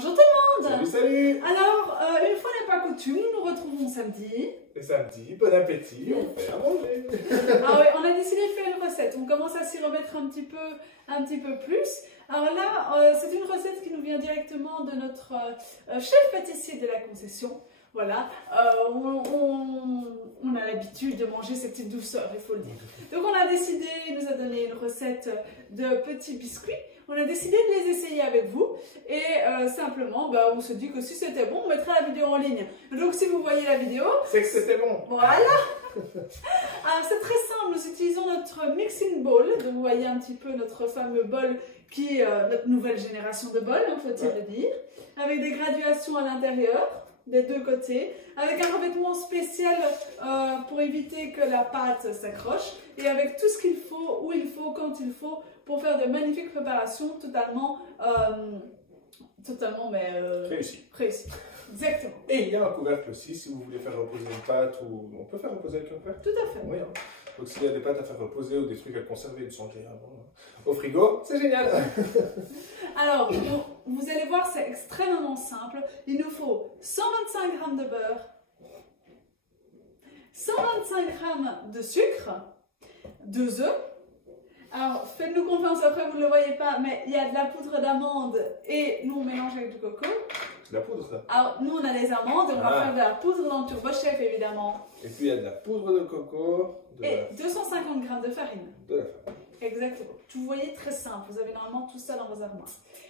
Bonjour tout le monde. Salut, salut. Alors, une fois n'est pas coutume, nous nous retrouvons samedi. Et samedi, bon appétit, on fait à manger. Ah oui, on a décidé de faire une recette. On commence à s'y remettre un petit peu plus. Alors là, c'est une recette qui nous vient directement de notre chef pâtissier de la concession. Voilà, on a l'habitude de manger ces petites douceurs, il faut le dire. Donc on a décidé, il nous a donné une recette de petits biscuits. On a décidé de les essayer avec vous et simplement, on se dit que si c'était bon, on mettra la vidéo en ligne. Donc si vous voyez la vidéo, c'est que c'était bon. Voilà. Alors c'est très simple, nous utilisons notre mixing bowl. Donc vous voyez un petit peu notre fameux bol qui est notre nouvelle génération de bol, faut-il le dire, avec des graduations à l'intérieur, des deux côtés, avec un revêtement spécial pour éviter que la pâte s'accroche et avec tout ce qu'il faut, où il faut, quand il faut, pour faire de magnifiques préparations totalement réussi. Exactement. Et il y a un couvercle aussi, si vous voulez faire reposer une pâte, ou on peut faire reposer avec un couvercle. Tout à fait. Oui, hein. Donc s'il y a des pâtes à faire reposer ou des trucs à conserver, une sanglier au frigo, c'est génial. Alors, vous allez voir, c'est extrêmement simple. Il nous faut 125 g de beurre, 125 g de sucre, 2 œufs. Alors, faites-nous confiance, après vous ne le voyez pas, mais il y a de la poudre d'amande et nous on mélange avec du coco. C'est de la poudre ça. Alors, nous on a les amandes, on va faire de la poudre dans le turbo chef évidemment. Et puis il y a de la poudre de coco. Et 250 g de farine. De la farine. Exactement. Vous voyez, très simple, vous avez normalement tout ça dans vos armoires.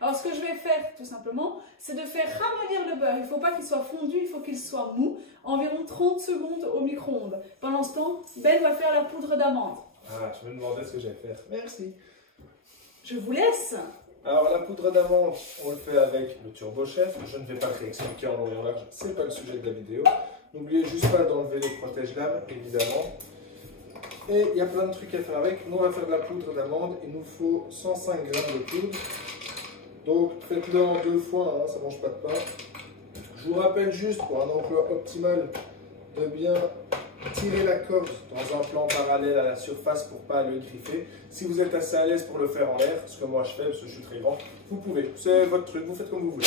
Alors, ce que je vais faire tout simplement, c'est de faire ramollir le beurre. Il ne faut pas qu'il soit fondu, il faut qu'il soit mou. Environ 30 secondes au micro-ondes. Pendant ce temps, Ben va faire la poudre d'amande. Ah, je me demandais ce que j'allais faire. Merci. Je vous laisse. Alors, la poudre d'amande, on le fait avec le turbo chef. Je ne vais pas le réexpliquer en long et en large, c'est pas le sujet de la vidéo. N'oubliez juste pas d'enlever les protège-lames, évidemment. Et il y a plein de trucs à faire avec. Nous, on va faire de la poudre d'amande. Il nous faut 105 g de poudre. Donc, faites-le en 2 fois, ça ne mange pas de pain. Je vous rappelle juste, pour un emploi optimal, de bien tirer la coque dans un plan parallèle à la surface pour ne pas le griffer. Si vous êtes assez à l'aise pour le faire en l'air, ce que moi je fais, parce que je suis très grand, vous pouvez. C'est votre truc, vous faites comme vous voulez.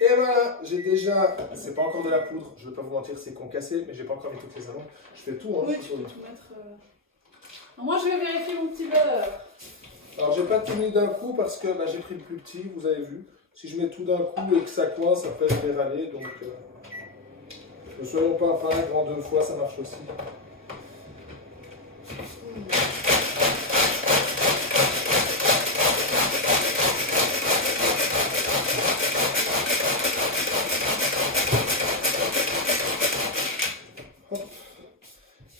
Et voilà, j'ai déjà, c'est pas encore de la poudre, je ne vais pas vous mentir, c'est concassé, mais j'ai pas encore mis toutes les amandes. Je fais tout, Oui, tu peux tout mettre. Moi, je vais vérifier mon petit beurre. Alors, j'ai pas tout mis d'un coup parce que j'ai pris le plus petit, vous avez vu. Si je mets tout d'un coup et que ça coince, après je vais râler, donc ne soyons pas pingres en 2 fois, ça marche aussi.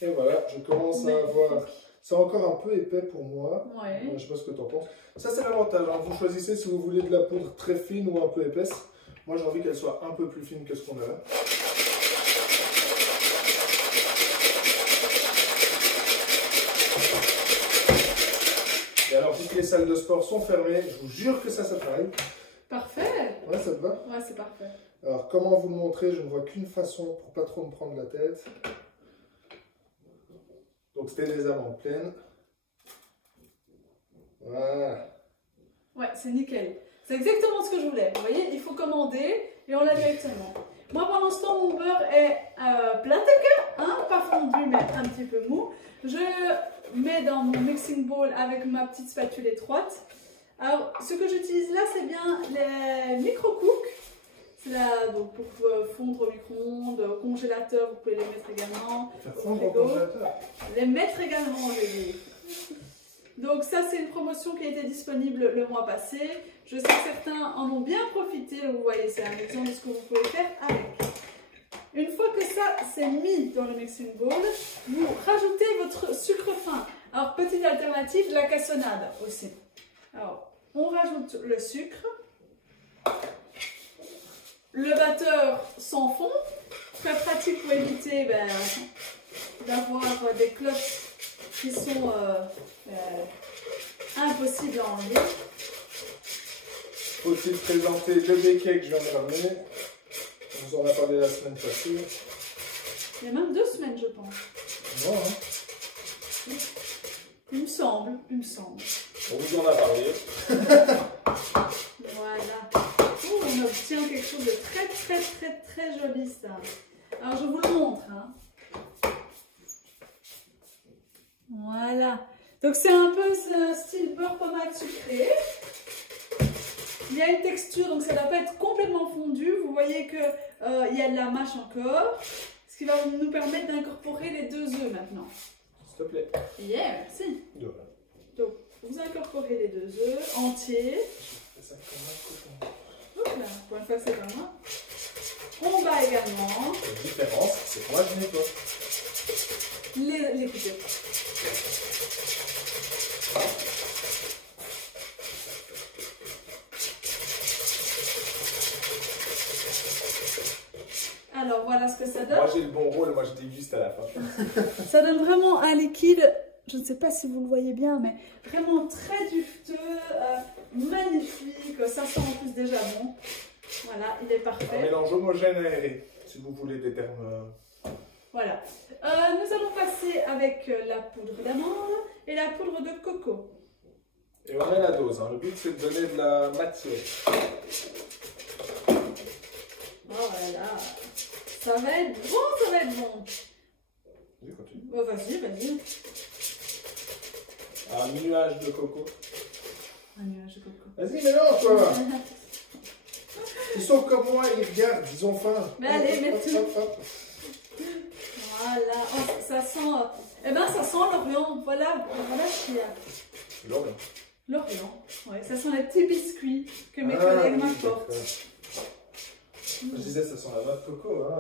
Et voilà, je commence à avoir... C'est encore un peu épais pour moi. Ouais. Je ne sais pas ce que tu en penses. Ça, c'est l'avantage. Vous choisissez si vous voulez de la poudre très fine ou un peu épaisse. Moi, j'ai envie qu'elle soit un peu plus fine que ce qu'on a là. Et alors, vu que les salles de sport sont fermées, je vous jure que ça travaille. Parfait. Ouais, ça te va? Ouais, c'est parfait. Alors, comment vous le montrer? Je ne vois qu'une façon pour pas trop me prendre la tête. Donc c'était les amandes pleines. Voilà. Ouais, c'est nickel. C'est exactement ce que je voulais. Vous voyez, il faut commander et on l'a directement. Moi, pendant ce temps, mon beurre est plateque, pas fondu, mais un petit peu mou. Je le mets dans mon mixing bowl avec ma petite spatule étroite. Alors, ce que j'utilise là, c'est bien les micro-cooks. C'est là, donc pour fondre au micro-ondes, au congélateur, vous pouvez les mettre également. Faire fondre au congélateur. Les mettre également, je vais dire. Donc ça, c'est une promotion qui a été disponible le mois passé. Je sais que certains en ont bien profité. Donc vous voyez, c'est un exemple de ce que vous pouvez faire avec. Une fois que ça, c'est mis dans le mixing bowl, vous rajoutez votre sucre fin. Alors, petite alternative, la cassonade aussi. Alors, on rajoute le sucre. Le batteur sans fond, très pratique pour éviter d'avoir des cloches qui sont impossibles à enlever. Faut aussi présenter le béquet que je viens de ramener. On vous en a parlé la semaine passée. Il y a même 2 semaines, je pense. Non, hein. Il me semble, il me semble. On vous en a parlé. Voilà. Oh, on obtient quelque chose de très joli, ça. Alors, je vous le montre. Hein. Voilà. Donc, c'est un peu ce style beurre pommade sucré. Il y a une texture, donc ça ne doit pas être complètement fondu. Vous voyez qu'il y a de la mâche encore. Ce qui va nous permettre d'incorporer les 2 œufs maintenant. S'il te plaît. Yeah, merci. Voilà. Donc, vous incorporez les 2 œufs entiers. Ça comme un coton. Donc là, pour une fois, c'est pas moi. On bat également La différence, c'est que moi je nettoie. les coupures. Alors, voilà ce que ça donne. Moi j'ai le bon rôle, moi je déguste à la fin. Ça donne vraiment un liquide, je ne sais pas si vous le voyez bien, mais vraiment très dufteux, magnifique. Ça sent en plus déjà bon. Voilà, il est Un parfait. mélange homogène aéré, si vous voulez des termes. Voilà. Nous allons passer avec la poudre d'amande et la poudre de coco. Et on met la dose, hein. Le but c'est de donner de la matière. Oh là là. Ça va être bon, ça va être bon. Vas-y, continue. Oh, vas-y, vas-y. Un nuage de coco. Un nuage de coco. Vas-y, mélange toi. Ils sont comme moi, ils regardent, ils ont faim. Mais allez, mets tout. Hop. Voilà. Oh, ça sent... eh ben, ça sent l'Orient. Voilà. Voilà ce qu'il y a. L'Orient. L'Orient. Ouais, ça sent les petits biscuits que mes Ah, collègues oui, m'apportent. d'accord. Je disais, ça sent la noix de coco. Hein.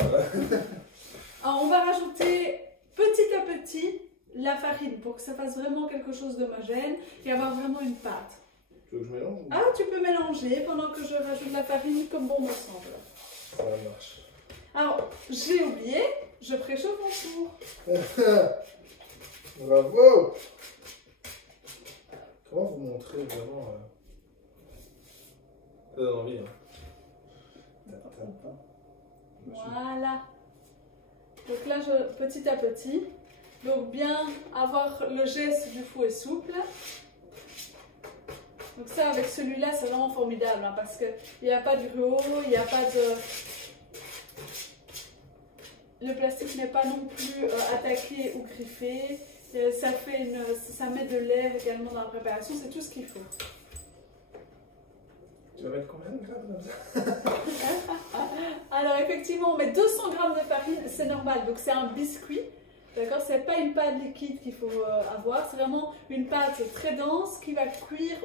Alors, on va rajouter petit à petit la farine pour que ça fasse vraiment quelque chose d'homogène et avoir vraiment une pâte. Tu veux que je mélange ou... Ah, tu peux mélanger pendant que je rajoute la farine comme bon me semble. Ça marche. Alors, j'ai oublié, je préchauffe mon four. Bravo. Comment vous montrer vraiment ça donne envie. Hein. Voilà. Donc là, petit à petit. Donc bien avoir le geste du fouet souple. Donc ça, avec celui-là, c'est vraiment formidable. Hein, parce qu'il n'y a pas de gruau, il n'y a pas de... Le plastique n'est pas non plus attaqué ou griffé. Ça met de l'air également dans la préparation. C'est tout ce qu'il faut. Tu vas mettre combien de grammes comme ça? Alors effectivement, on met 200 g de farine, c'est normal. Donc c'est un biscuit, d'accord? C'est pas une pâte liquide qu'il faut avoir. C'est vraiment une pâte très dense qui va cuire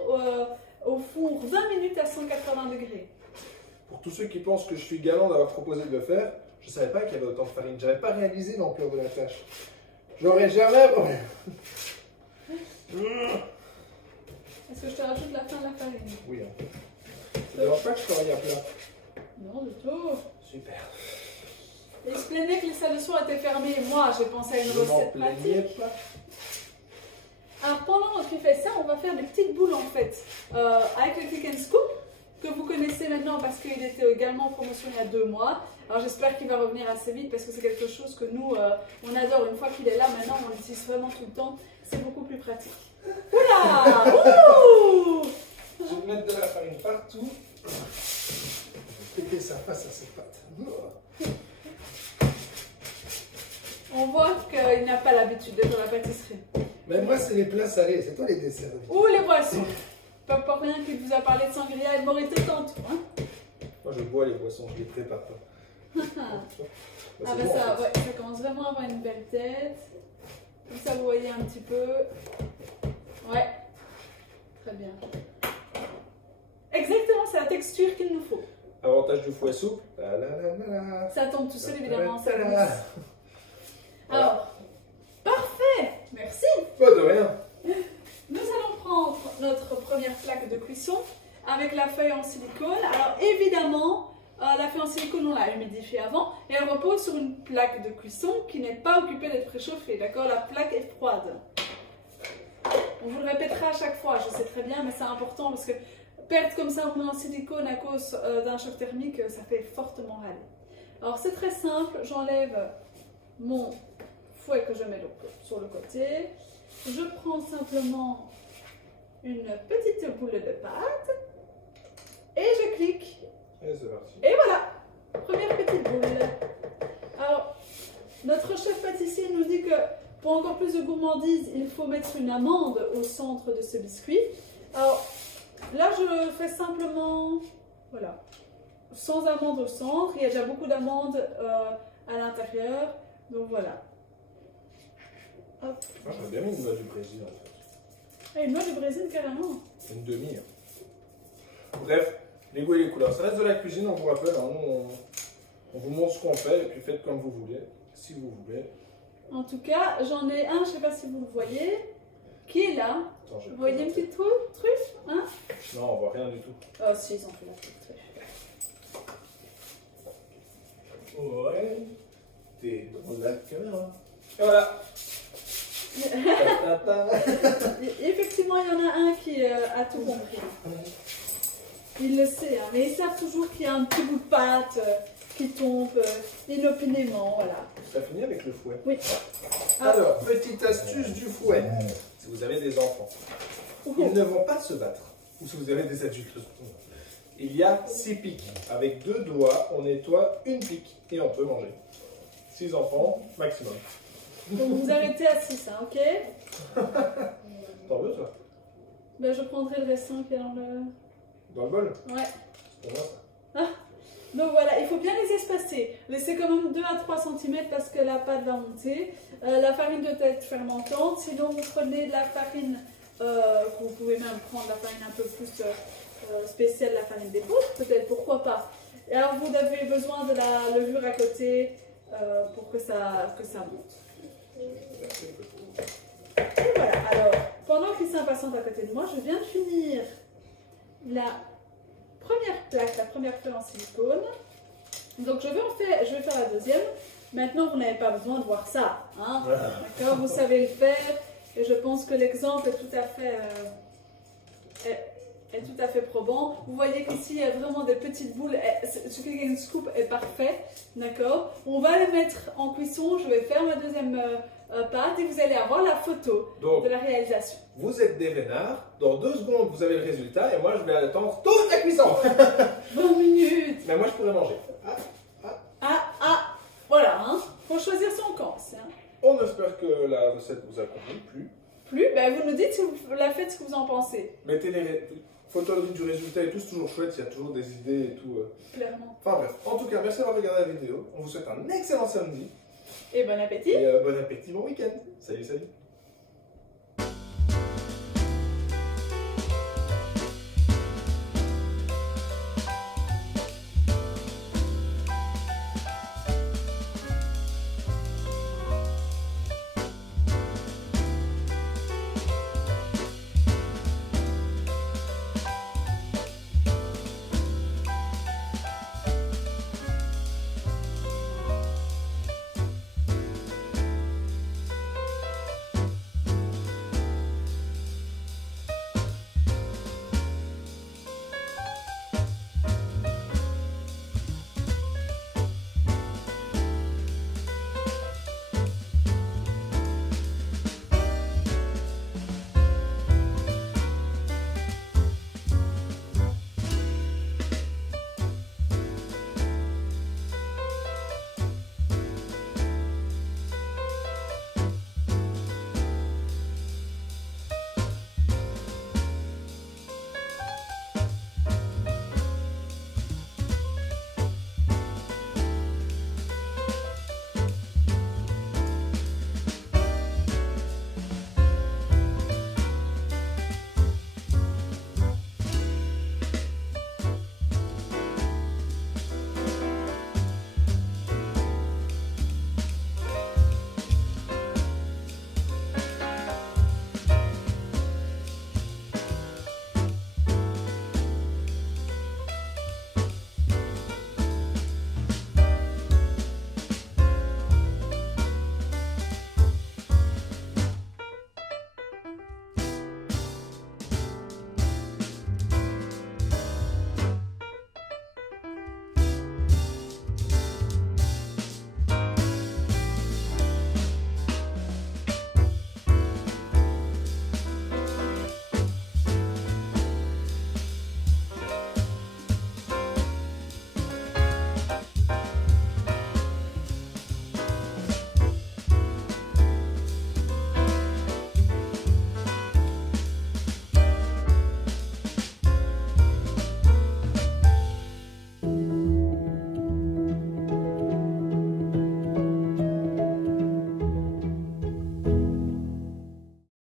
au four 20 minutes à 180 degrés. Pour tous ceux qui pensent que je suis galant d'avoir proposé de le faire, je ne savais pas qu'il y avait autant de farine. Je n'avais pas réalisé l'ampleur de la tâche. J'aurais jamais... Est-ce que je te rajoute la fin de la farine? Oui. Hein. Ça ne dérange pas que je travaille à plat? Non, du tout. Super. Et il se plaignait que les salles de soins étaient fermées. Moi, j'ai pensé à une recette pratique. Pas. Alors, pendant qu'il fait ça, on va faire des petites boules en fait. Avec le Click and Scoop, que vous connaissez maintenant parce qu'il était également en promotion il y a 2 mois. Alors, j'espère qu'il va revenir assez vite parce que c'est quelque chose que nous, on adore. Une fois qu'il est là, maintenant, on l'utilise vraiment tout le temps. C'est beaucoup plus pratique. Oula! Ouh! Je vais mettre de la farine partout. Je vais péter sa face à ses pattes. On voit qu'il n'a pas l'habitude d'être dans la pâtisserie. Mais moi, c'est les plats salés. C'est toi les desserts. Ou les boissons. Pas pour rien qu'il vous a parlé de sangria et de morito tantôt. Hein? Moi, je bois les boissons, je les prépare pas. Ah bah bon, ça, en fait. ouais, ça commence vraiment à avoir une belle tête. Comme ça, vous voyez un petit peu. Ouais, très bien. Exactement, c'est la texture qu'il nous faut. Avantage du fouet souple. Ça tombe tout seul, évidemment. Ça glisse. Alors, parfait. Merci. Pas de rien. Nous allons prendre notre première plaque de cuisson avec la feuille en silicone. Alors, évidemment, la feuille en silicone, on l'a humidifiée avant et elle repose sur une plaque de cuisson qui n'est pas occupée d'être préchauffée. D'accord? La plaque est froide. On vous le répétera à chaque fois, je sais très bien, mais c'est important parce que perdre comme ça un rouleau en silicone à cause d'un choc thermique, ça fait fortement râler. Alors, c'est très simple. J'enlève mon fouet que je mets sur le côté. je prends simplement une petite boule de pâte et je clique. Et c'est parti. Et voilà, première petite boule. Alors, notre chef pâtissier nous dit que pour encore plus de gourmandise, il faut mettre une amande au centre de ce biscuit. Alors, là, je fais simplement, voilà, sans amande au centre. Il y a déjà beaucoup d'amandes à l'intérieur, donc voilà. Hop. Moi, j'aurais bien mis une noix du Brésil en fait. Et une noix du Brésil, carrément. Une demi. Bref, les goûts et les couleurs. Ça reste de la cuisine, on vous rappelle. Hein, nous, on vous montre ce qu'on fait et puis faites comme vous voulez, si vous voulez. En tout cas, j'en ai un, je ne sais pas si vous le voyez, qui est là. Attends, Vous voyez une petite truffe, hein? Non, on voit rien du tout. Oh si, ils ont fait la petite truffe. Ouais, t'es dans la caméra. Et voilà. Effectivement, il y en a un qui a tout compris. Il le sait, hein, mais ils savent toujours qu'il y a un petit bout de pâte qui tombe inopinément, voilà. Ça finit avec le fouet. Oui. Alors, petite astuce du fouet. Si vous avez des enfants, ils ne vont pas se battre. Ou si vous avez des adultes. Il y a 6 pics. Avec 2 doigts, on nettoie une pique et on peut manger. 6 enfants, maximum. Donc vous arrêtez à 6, hein, ok? T'en veux, toi? Ben, je prendrai le restant qui est dans le... Dans le bol? Ouais. C'est pour moi, ça. Ah. Donc voilà, il faut bien les espacer. Laissez quand même 2 à 3 cm parce que la pâte va monter. La farine doit être fermentante. Sinon, vous prenez de la farine, vous pouvez même prendre la farine un peu plus spéciale, la farine d'épeautre, peut-être, pourquoi pas. Et alors, vous avez besoin de la levure à côté pour que ça monte. Et voilà, alors, pendant qu'ils s'impatientent à côté de moi, je viens de finir la première plaque, la première feuille en silicone. Donc je vais faire la deuxième. Maintenant, vous n'avez pas besoin de voir ça. Hein? D'accord, vous savez le faire. Et je pense que l'exemple est tout à fait probant. Vous voyez qu'ici, il y a vraiment des petites boules. Ce Cooking Scoop est parfait. D'accord. On va les mettre en cuisson. Je vais faire ma deuxième pâte et vous allez avoir la photo de la réalisation. Vous êtes des vénards. Dans 2 secondes, vous avez le résultat. Et moi, je vais attendre toute la cuisson. 20 minutes. Mais moi, je pourrais manger. Voilà, hein. Faut choisir son camp. Hein. On espère que la recette vous a plu. Ben vous nous dites si vous la faites, ce que vous en pensez. Mettez les photos du résultat et tout, c'est toujours chouette, il y a toujours des idées et tout. Clairement. Enfin bref, en tout cas, merci d'avoir regardé la vidéo. On vous souhaite un excellent samedi. Et bon appétit. Et bon appétit, bon week-end. Salut, salut.